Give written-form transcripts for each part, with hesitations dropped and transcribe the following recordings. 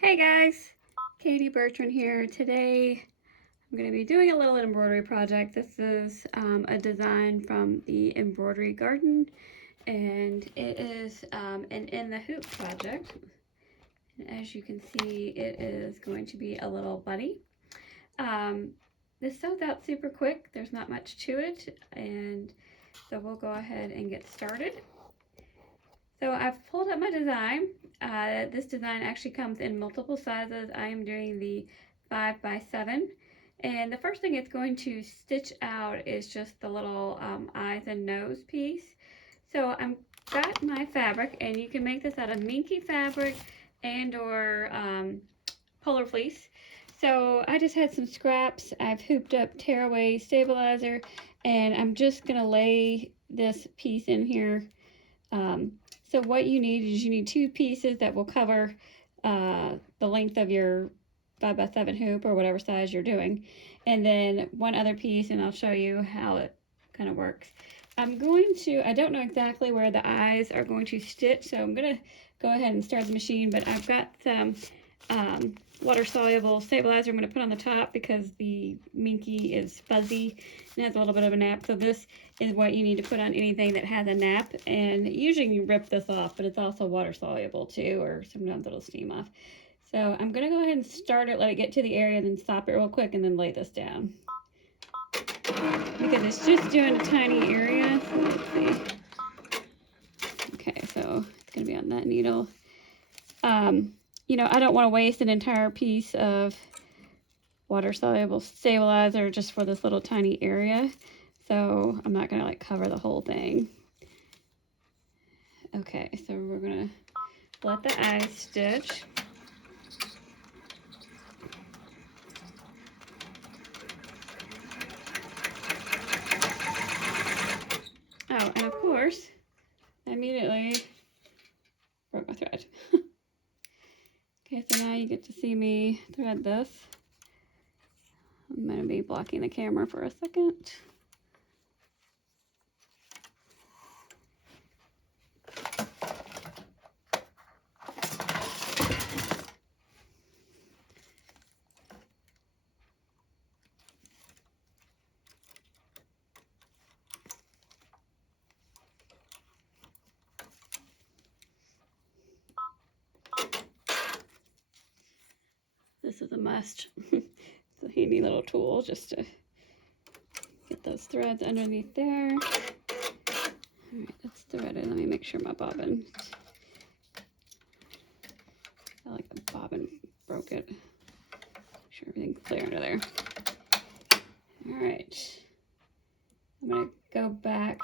Hey guys, Katie Bertrand here. Today I'm going to be doing a little embroidery project. This is a design from the Embroidery Garden, and it is an in the hoop project. And as you can see, it is going to be a little bunny. This sews out super quick. There's not much to it, and so we'll go ahead and get started. So I've pulled up my design. This design actually comes in multiple sizes. I am doing the 5x7. And the first thing it's going to stitch out is just the little eyes and nose piece. So I've got my fabric, and you can make this out of minky fabric and or polar fleece. So I just had some scraps. I've hooped up tearaway stabilizer, and I'm just going to lay this piece in here. So what you need is you need two pieces that will cover the length of your 5x7 hoop or whatever size you're doing, and then one other piece, and I'll show you how it kind of works. I don't know exactly where the eyes are going to stitch, so I'm going to go ahead and start the machine, but I've got some water-soluble stabilizer I'm going to put on the top because the minky is fuzzy and has a little bit of a nap. So this is what you need to put on anything that has a nap, and usually you rip this off, but it's also water-soluble too, or sometimes it'll steam off. So I'm going to go ahead and start it, let it get to the area, then stop it real quick, and then lay this down. Because it's just doing a tiny area, so let's see. Okay, so it's going to be on that needle. You know, I don't want to waste an entire piece of water-soluble stabilizer just for this little tiny area. So I'm not going to like cover the whole thing. Okay, so we're going to let the eyes stitch. Oh, and of course, I immediately broke my thread. Okay, so now you get to see me thread this. I'm going to be blocking the camera for a second. This is a must. It's a handy little tool just to get those threads underneath there. All right, let's thread it. Let me make sure my bobbin, I like the bobbin broke it. Make sure everything's clear under there. All right, I'm gonna go back.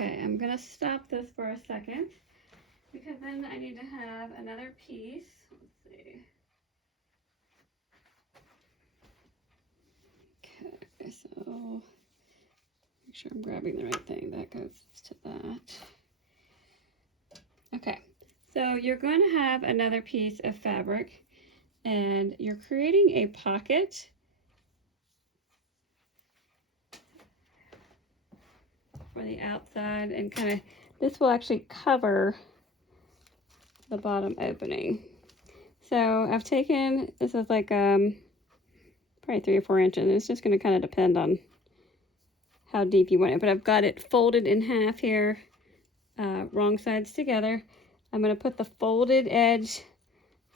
Okay, I'm gonna stop this for a second because then I need to have another piece. Let's see. Okay, so make sure I'm grabbing the right thing. That goes to that. Okay, so you're going to have another piece of fabric, and you're creating a pocket for the outside, and kind of this will actually cover the bottom opening. So I've taken, this is like probably 3 or 4 inches. It's just going to kind of depend on how deep you want it, but I've got it folded in half here, wrong sides together. I'm going to put the folded edge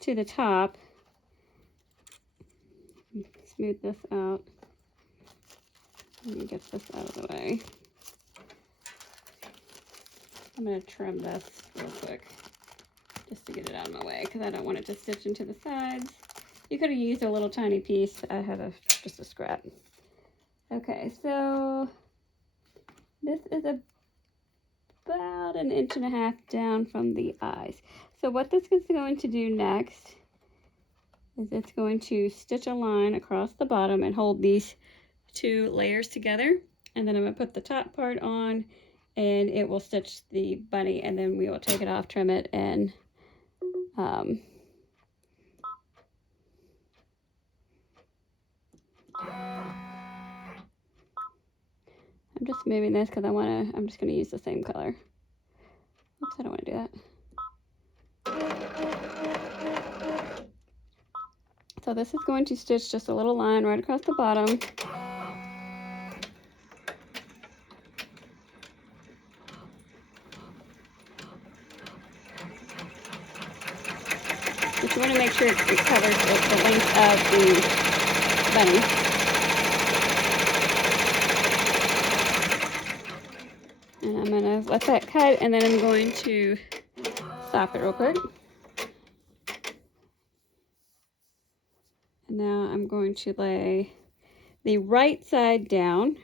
to the top. Smooth this out. Let me get this out of the way. I'm going to trim this real quick just to get it out of my way because I don't want it to stitch into the sides. You could have used a little tiny piece. I had just a scrap. Okay, so this is about 1.5 inches down from the eyes. So what this is going to do next is it's going to stitch a line across the bottom and hold these 2 layers together. And then I'm going to put the top part on and it will stitch the bunny, and then we will take it off, trim it, and I'm just moving this because I'm just going to use the same color. Oops, I don't want to do that. So this is going to stitch just a little line right across the bottom. Just want to make sure it covers the length of the bunny. And I'm going to let that cut, and then I'm going to stop it real quick. And now I'm going to lay the right side down.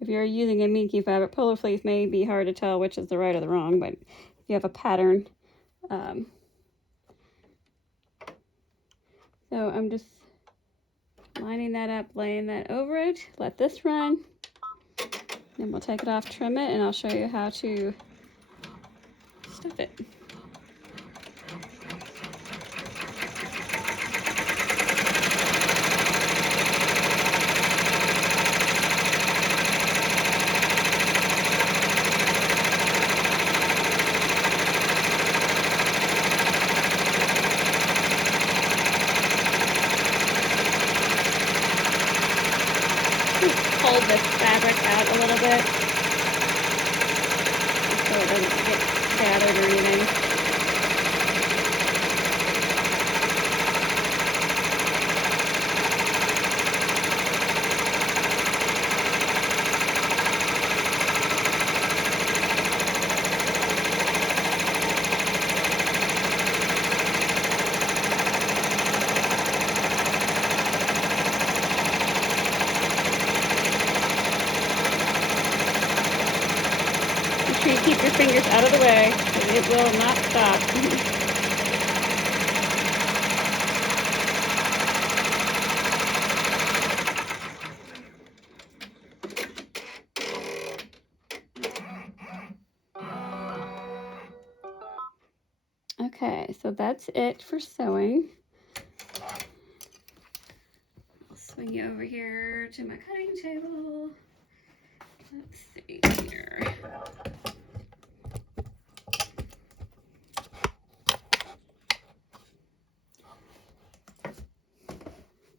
If you're using a minky fabric, polo fleece may be hard to tell which is the right or the wrong, but if you have a pattern. So I'm just lining that up, laying that over it. Let this run. Then we'll take it off, trim it, and I'll show you how to stuff it. Hold this fabric out a little bit so it doesn't get gathered or anything. You keep your fingers out of the way because it will not stop. Okay, so that's it for sewing. I'll swing you over here to my cutting table. Let's see here.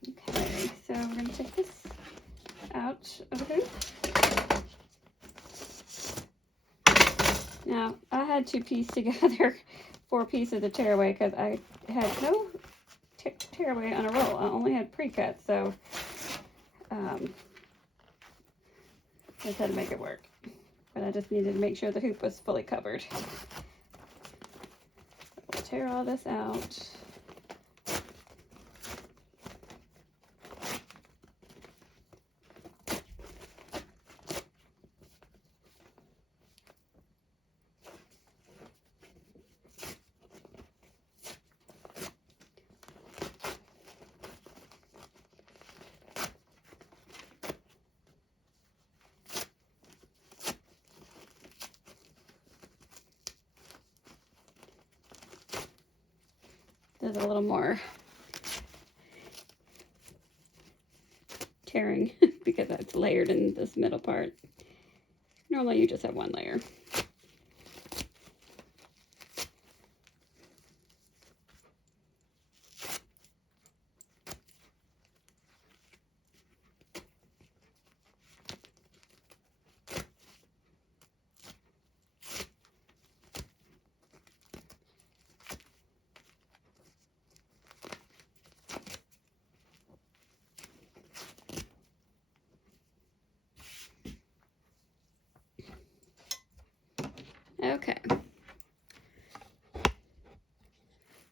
Okay, so we're going to take this out of here. Now, I had to piece together 4 pieces of tearaway because I had no tearaway on a roll. I only had pre-cut, so just had to make it work. But I just needed to make sure the hoop was fully covered. So we'll tear all this out. There's a little more tearing because that's layered in this middle part. Normally you just have 1 layer.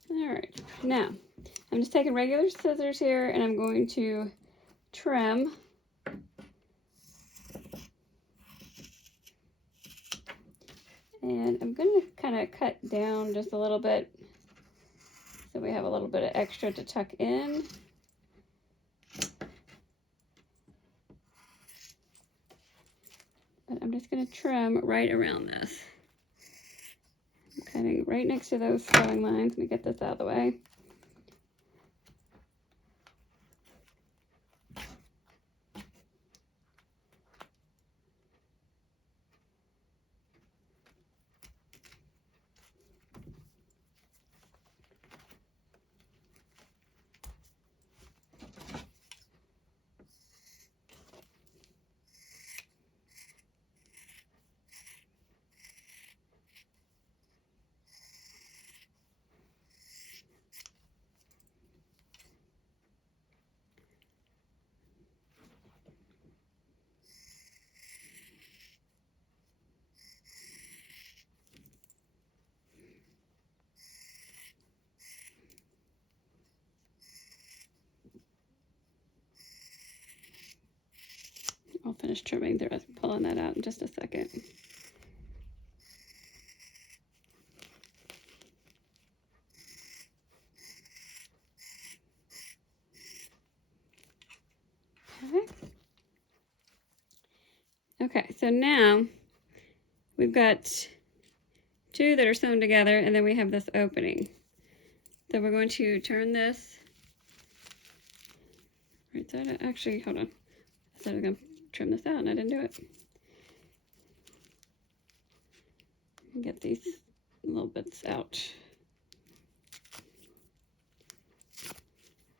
All right, now I'm just taking regular scissors here and I'm going to trim. And I'm going to kind of cut down just a little bit so we have a little bit of extra to tuck in. But I'm just going to trim right around this. I'm cutting right next to those sewing lines. Let me get this out of the way. I'll finish trimming the rest, pulling that out in just a second. Okay, so now we've got two that are sewn together and then we have this opening. So we're going to turn this right side. Actually, hold on. I said I was going to trim this out and I didn't do it. Get these little bits out.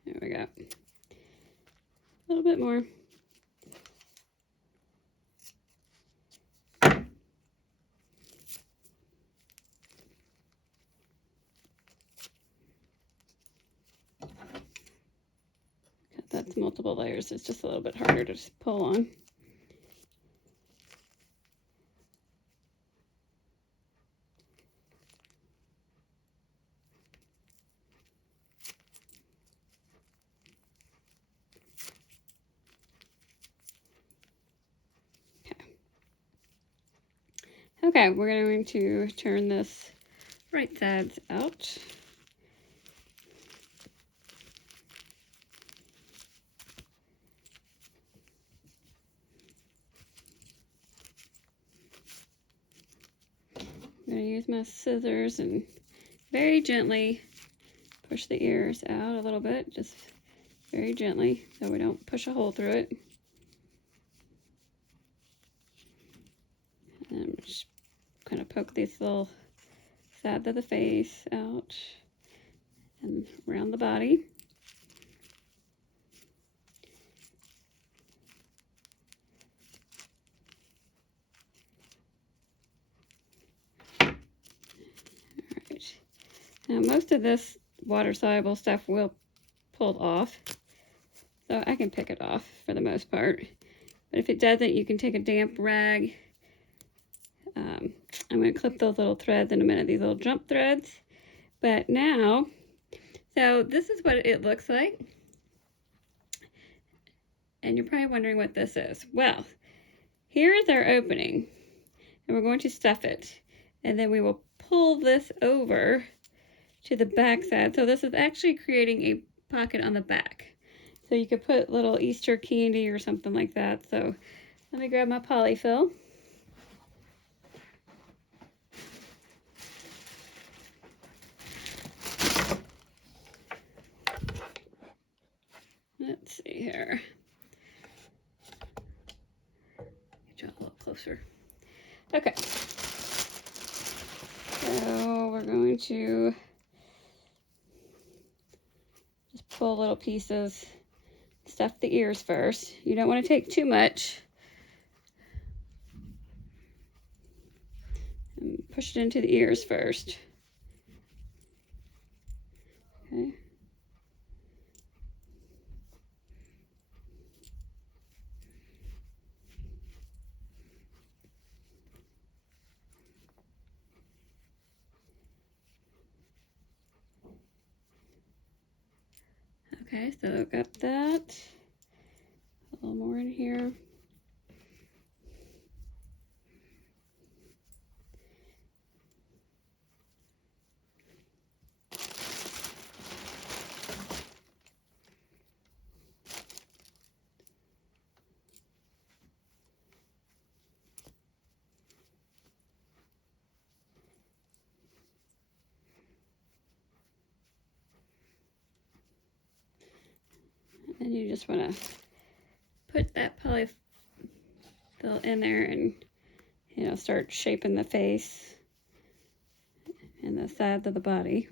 There we go. A little bit more. That's multiple layers. It's just a little bit harder to just pull on. Okay, we're going to turn this right sides out. I'm going to use my scissors and very gently push the ears out a little bit, just very gently so we don't push a hole through it. And I'm just kind of poke these little sides of the face out and around the body. Alright, now most of this water-soluble stuff will pull off, so I can pick it off for the most part. But if it doesn't, you can take a damp rag. I'm going to clip those little threads in a minute, these little jump threads. But now, so this is what it looks like. And you're probably wondering what this is. Well, here is our opening. And we're going to stuff it. And then we will pull this over to the back side. So this is actually creating a pocket on the back. So you could put little Easter candy or something like that. So let me grab my polyfill. Let's see here. Get you a little closer. Okay. So we're going to just pull little pieces, stuff the ears first. You don't want to take too much. And push it into the ears first. Okay. Okay, so I've got that. A little more in here. And you just want to put that polyfill in there and, you know, start shaping the face and the sides of the body.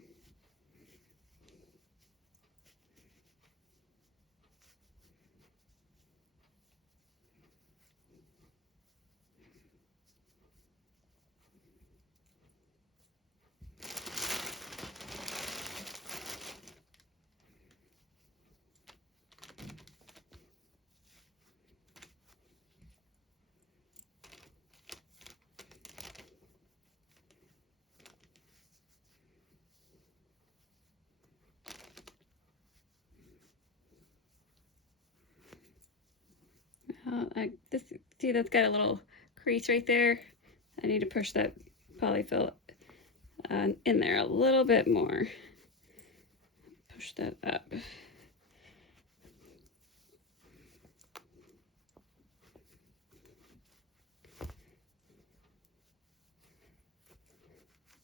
See, that's got a little crease right there. I need to push that polyfill in there a little bit more. Push that up.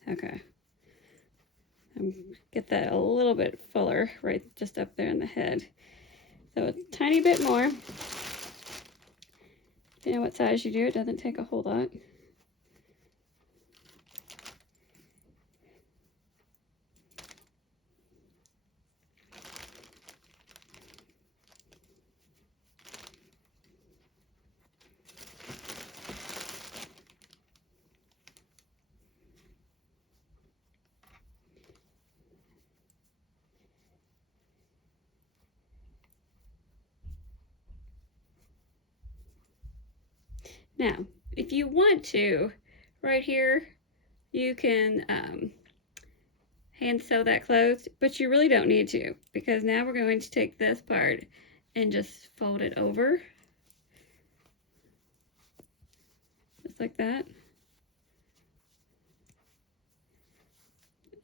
Okay. Get that a little bit fuller, right just up there in the head. So a tiny bit more. You know what size you do, it doesn't take a whole lot. Now, if you want to, right here, you can hand sew that closed, but you really don't need to, because now we're going to take this part and just fold it over. Just like that.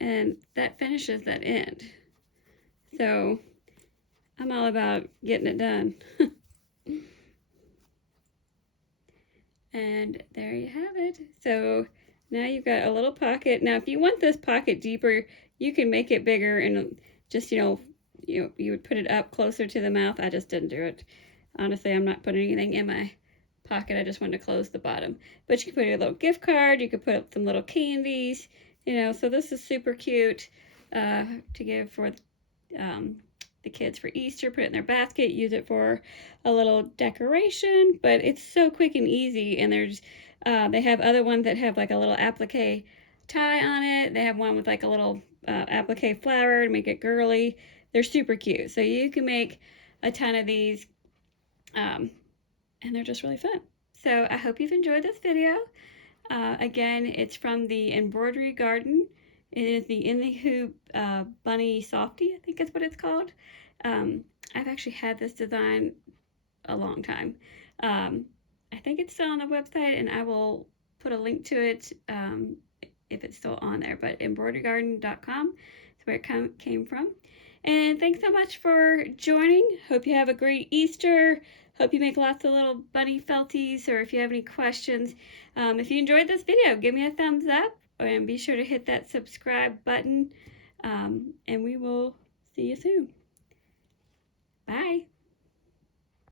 And that finishes that end. So I'm all about getting it done. And there you have it. So now you've got a little pocket. Now, if you want this pocket deeper, you can make it bigger and just, you would put it up closer to the mouth. I just didn't do it. Honestly, I'm not putting anything in my pocket. I just wanted to close the bottom. But you can put a little gift card. You could put up some little candies, so this is super cute to give for the kids for Easter. Put it in their basket, use it for a little decoration, but it's so quick and easy. And there's they have other ones that have like a little applique tie on it. They have one with like a little applique flower to make it girly. They're super cute. So you can make a ton of these and they're just really fun. So I hope you've enjoyed this video. Again, it's from the Embroidery Garden. It is the In the Hoop Bunny Softie, I think is what it's called. I've actually had this design a long time. I think it's still on the website, and I will put a link to it if it's still on there. But embroiderygarden.com is where it came from. And thanks so much for joining. Hope you have a great Easter. Hope you make lots of little bunny felties, or if you have any questions. If you enjoyed this video, give me a thumbs up and be sure to hit that subscribe button. And we will see you soon. Bye.